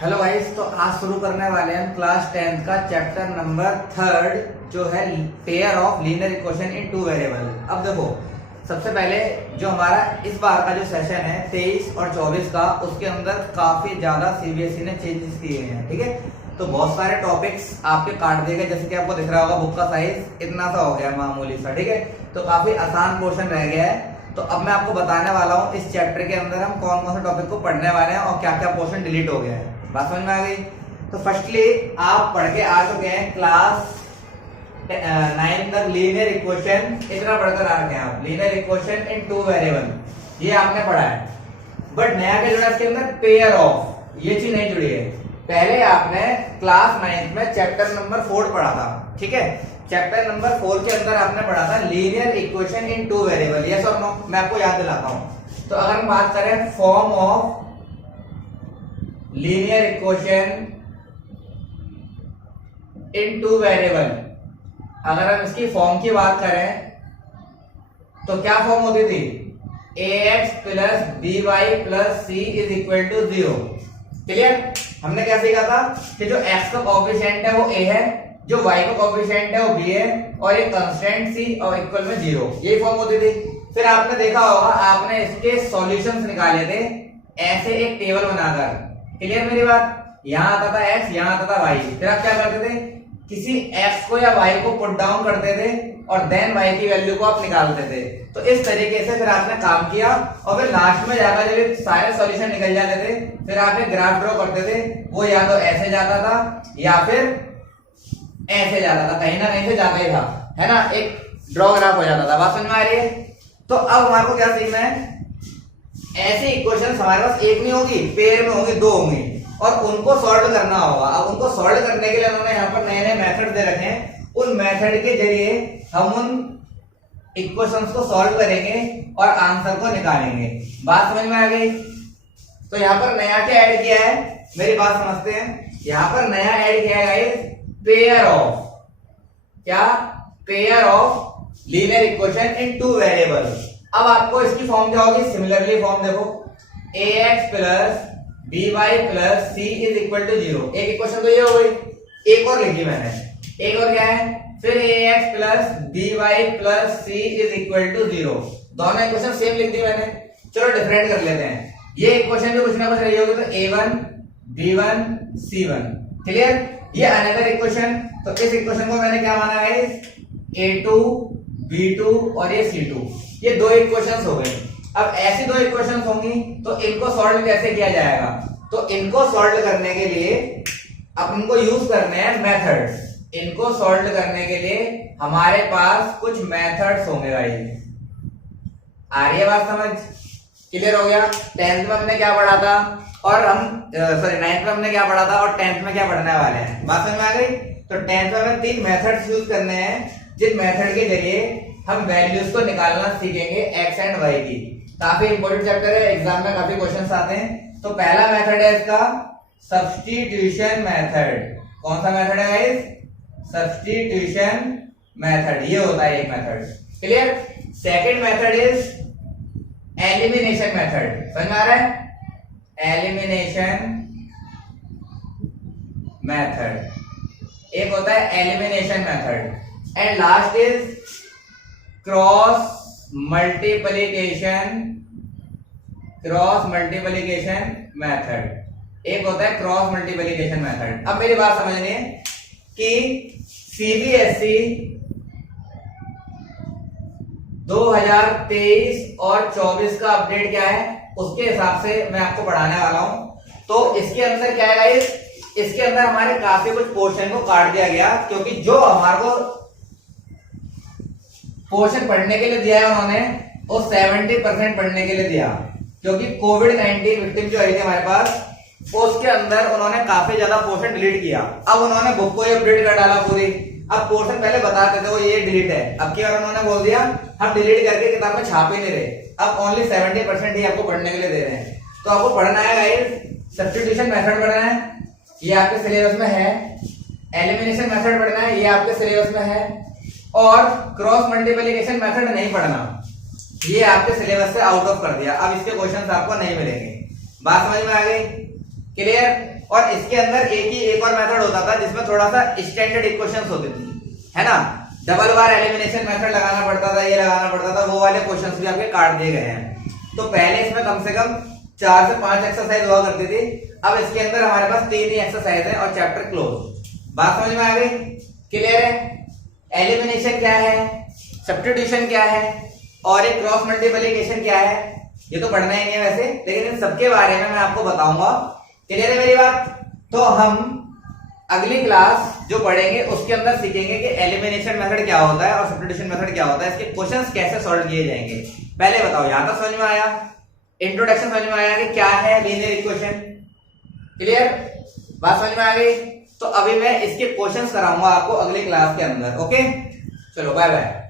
Hello guys, तो आज शुरू करने वाले हैं क्लास 10th का चैप्टर नंबर 3 जो है pair of linear equation in two variable. अब देखो, सबसे पहले जो हमारा इस बार का जो सेशन है 23 और 24 का, उसके अंदर काफी ज्यादा सीबीएसई ने चेंजेस किए हैं। ठीक है, तो बहुत सारे टॉपिक्स आपके काट दिए गए, जैसे कि आपको दिख रहा होगा बुक का साइज इतना सा हो गया मामूली सा। ठीक है, तो काफी आसान पोर्शन रह गया है। तो अब मैं आपको बताने वाला हूँ इस चैप्टर के अंदर हम कौन कौन से टॉपिक को पढ़ने वाले हैं और क्या क्या पोर्शन डिलीट हो गया है। बात समझ में आ गई? तो फर्स्टली आप पढ़ के आ चुके हैं क्लास 9 तक लीनियर इक्वेशन, इतना पढ़कर आ रखे हैं आप, linear equation in two variable, ये आपने पढ़ा है। बट नया क्या जुड़ा है इसके अंदर? पेयर ऑफ, ये चीज नहीं जुड़ी है। पहले आपने क्लास 9 में चैप्टर नंबर 4 पढ़ा था। ठीक है, चैप्टर नंबर 4 के अंदर आपने पढ़ा था linear equation in two variable. Yes और नो? मैं आपको याद दिलाता हूं। तो अगर हम बात करें form of linear equation in two variable, अगर हम इसकी फॉर्म की बात करें तो क्या फॉर्म होती थी? ax plus by plus c is equal to 0। Clear? हमने क्या सीखा था कि जो x का कोएफिशिएंट है वो a है, जो y का कोएफिशिएंट है वो b है, और एक कांस्टेंट c और इक्वल में 0, यही फॉर्म होती थी। फिर आपने देखा होगा, आपने इसके सॉल्यूशंस निकाले थे ऐसे एक टेबल बनाकर। क्लियर मेरी बात? यहाँ आता था x, यहाँ आता था y। फिर आप क्या करते थे? किसी x को या y को पुट डाउन करते थे और देन y की वैल्यू को आप निकालते थे। तो इस तरीके से फिर आपने काम किया और फिर लास्ट में जाकर जब सारे सॉल्यूशन निकल जाते थे, फिर आप एक ग्राफ ड्रॉ करते थे। वो या तो ऐसे जाता था या फिर ऐसे जाता था, कहीं ना कहीं से जाता ही था, है ना, एक ड्रॉ ग्राफ हो जाता था। बात समझ में आ रही है? तो अब हमारे को क्या सीखना है? ऐसी इक्वेशंस हमारे पास एक नहीं होगी, पेयर में होगी, दो होंगी, और उनको सॉल्व करना होगा। अब उनको सॉल्व करने के लिए उन्होंने यहाँ पर नए नए मेथड दे रखे हैं। उन मेथड के जरिए हम उन इक्वेशंस को सॉल्व करेंगे और आंसर को निकालेंगे। बात समझ में आ गई? तो यहाँ पर नया क्या ऐड किया है, मेरी बात समझते हैं। यहाँ पर नया ऐड किया है गाइस, पेयर ऑफ, क्या? Pair of linear equation in two variable. अब आपको इसकी फॉर्म क्या होगी? सिमिलरली फॉर्म देखो, ax plus by plus c is equal to 0। एक इक्वेशन तो ये हो गई, एक और लिखी मैंने, एक और क्या है? फिर ax plus by plus c is equal to 0। दोनों इक्वेशन सेम लिख दी मैंने। चलो डिफरेंट कर लेते हैं। ये इक्वेशन जो कुछ ना कुछ रही होगी, तो a1 b1 c1। क्लियर? ये अनदर इक्वेशन, तो इस इक्वेशन को मैंने क्या माना है? a2 b2 और ये c2। ये दो इक्वेशंस हो गई। अब ऐसी दो इक्वेशंस होंगी तो इनको सॉल्व कैसे किया जाएगा? तो इनको सॉल्व करने के लिए अपन को यूज करने हैं मेथड्स। इनको सॉल्व करने के लिए हमारे पास कुछ मेथड्स होंगे भाई। आ रही है बात समझ? क्लियर हो गया? 10th में हमने क्या पढ़ा था और हम 9th में हमने क्या पढ़ा था और 10th में क्या पढ़ने वाले हैं? बात समझ में आ गई? तो 10th में हमें 3 मेथड्स यूज करने हैं, जिन मेथड के जरिए हम वैल्यूज को निकालना सीखेंगे x एंड y की। काफी इंपॉर्टेंट चैप्टर है, एग्जाम में काफी क्वेश्चंस आते हैं। तो पहला मेथड है इसका सब्स्टिट्यूशन मेथड। कौन सा मेथड है गाइस? Substitution method. ये होता है एक method. Clear? Second method is elimination method. समझ में आ रहा है? एलिमिनेशन मेथड एक होता है elimination method. And last is cross multiplication method. एक होता है क्रॉस मल्टीप्लिकेशन मेथड। अब मेरी बात समझनी है कि सीबीएसई 2023 और 24 का अपडेट क्या है, उसके हिसाब से मैं आपको पढ़ाने वाला हूं। तो इसके अंदर क्या है गाइस? इसके अंदर हमारे काफी कुछ पोर्शन को काट दिया गया, क्योंकि जो हमारे को पोर्शन पढ़ने के लिए दिया है उन्होंने, वो 70% पढ़ने के लिए दिया, क्योंकि कोविड-19 विक्टिम जो आई थी हमारे पास, उसके अंदर उन्होंने काफी ज्यादा पोर्शन डिलीट किया। अब उन्होंने बुक को अपडेट कर डाला पूरी। अब पोर्शन पहले बताते थे वो ये डिलीट है, अब की बार उन्होंने बोल दिया हम डिलीट करके किताब में छाप ही नहीं रहे, अब ओनली 70% ही आपको पढ़ने के लिए दे रहे हैं। तो आपको पढ़ना है गाइस, सब्स्टिट्यूशन मेथड पढ़ना है, ये आपके सिलेबस में है। एलिमिनेशन मेथड पढ़ना है, ये आपके सिलेबस में है। और क्रॉस मल्टीप्लिकेशन मेथड नहीं पढ़ना, ये आपके सिलेबस से आउट ऑफ कर दिया। अब इसके क्वेश्चंस आपको नहीं मिलेंगे। बात समझ में आ गई? क्लियर? और इसके अंदर एक और मेथड होता था जिसमें थोड़ा सा स्टैंडर्ड इक्वेशंस होती थी, है ना, डबल बार एलिमिनेशन मेथड लगाना पड़ता था, ये लगाना पड़ता था, वो वाले क्वेश्चंस भी आपके काट दिए गए हैं। तो पहले इसमें कम से कम 4 से 5 एक्सरसाइज हुआ करती थी, अब इसके अंदर हमारे पास 3 ही एक्सरसाइज है और चैप्टर क्लोज। बात समझ में आ गई? क्लियर है? एलिमिनेशन क्या है, सब्स्टिट्यूशन क्या है और एक क्रॉस मल्टीप्लिकेशन क्या है, ये तो पढ़ना ही नहीं है वैसे, लेकिन इन सबके बारे में मैं आपको बताऊंगा। क्लियर है मेरी बात? तो हम अगली क्लास जो पढ़ेंगे उसके अंदर सीखेंगे कि एलिमिनेशन मेथड क्या होता है और सब्स्टिट्यूशन मेथड क्या होता है, इसके क्वेश्चंस कैसे सॉल्व किए जाएंगे। पहले बताओ, यहां तक समझ में आया? इंट्रोडक्शन समझ में आया कि क्या है लीनियर इक्वेशन? क्लियर? बात समझ में आ गई? तो अभी मैं इसके क्वेश्चंस कराऊंगा आपको अगली क्लास के अंदर। ओके, चलो बाय बाय।